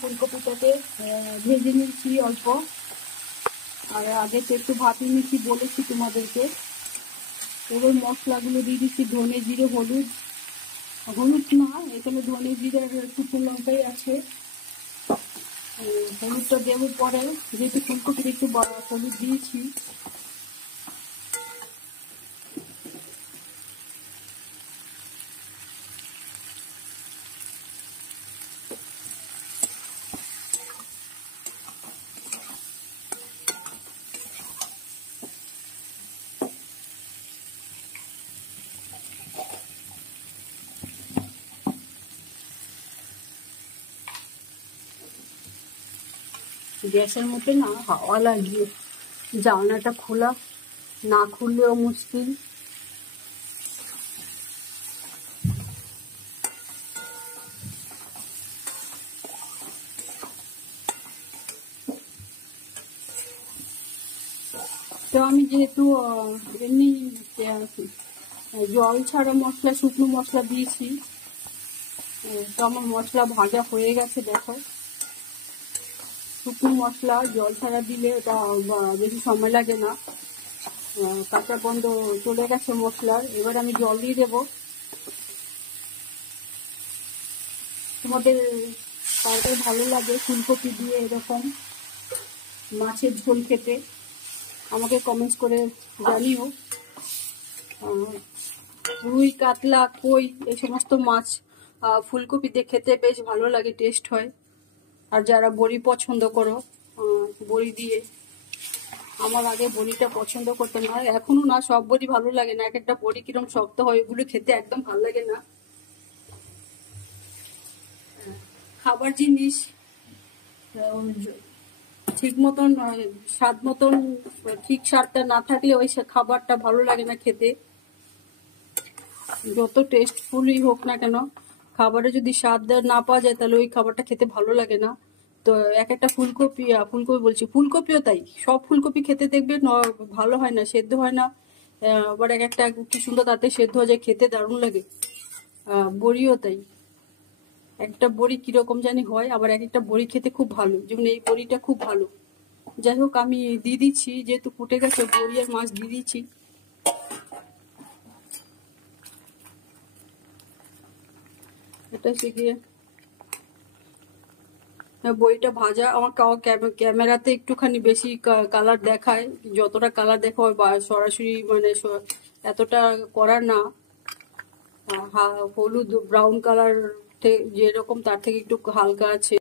ফুলকপিটাকে ভেজে নিচ্ছি অল্প, আর আগে তো একটু ভাপিয়ে নিচ্ছি বলেছি তোমাদেরকে। এবার মশলাগুলো দিয়ে দিচ্ছি, ধনে জিরে হলুদ, হলুদ না এখানে ধনে জিরে আর শুকনো লঙ্কাই আছে। হলুদটা দেওয়ার পরে যেহেতু ফুলকপির একটু হলুদ দিয়েছি, গ্যাসের মধ্যে না হাওয়া লাগিয়ে জানলাটা খোলা, না খুললেও মুশকিল। তো আমি যেহেতু এমনি জল ছাড়া মশলা, শুকনো মশলা দিয়েছি, তো আমার মশলা ভাজা হয়ে গেছে। দেখো, শুকনো মশলা জল ছাড়া দিলে ওটা বেশি সময় লাগে না, কাঁচা গন্ধ চলে গেছে মশলার। এবার আমি জল দিয়ে দেবো। তোমাদের কার ভালো লাগে ফুলকপি দিয়ে এরকম মাছের ঝোল খেতে আমাকে কমেন্টস করে জানিও। রুই, কাতলা, কই এই সমস্ত মাছ ফুলকপি দিয়ে খেতে বেশ ভালো লাগে, টেস্ট হয়। আর যারা বড়ি পছন্দ করো, বড়ি দিয়ে, আমার আগে বড়িটা পছন্দ করতে না, এখনো না, সব বড়ি ভালো লাগে না, এক একটা বড়ি কিরম শক্ত হয়, ওগুলো খেতে একদম ভালো লাগে না। খাবার জিনিস ঠিক মতন স্বাদ মতন ঠিক স্বাদটা না থাকলে ওই খাবারটা ভালো লাগে না খেতে। যত টেস্টফুলই হোক না কেন, খাবারে যদি স্বাদ না পাওয়া যায় তাহলে ওই খাবারটা খেতে ভালো লাগে না। তো এক একটা ফুলকপি বলছি, ফুলকপিও তাই, সব ফুলকপি খেতে দেখবে ভালো হয় না, সেদ্ধ হয় না। আবার এক একটা কি সুন্দর তাতে সেদ্ধ হয়ে যায়, খেতে দারুণ লাগে। বড়িও তাই, একটা বড়ি কিরকম জানি হয়, আবার এক একটা বড়ি খেতে খুব ভালো, যেমন এই বড়িটা খুব ভালো। যাই হোক, আমি দিয়ে দিচ্ছি, যেহেতু ফুটে গেছে বড়ি আর মাছ দিয়ে দিচ্ছি। এটা শিখিয়ে বড়িটা ভাজা, আমার ক্যামেরাতে একটুখানি বেশি কালার দেখায়, যতটা কালার দেখায় সরাসরি মানে এতটা করার না। হলুদ ব্রাউন কালার যেরকম তার থেকে একটু হালকা আছে।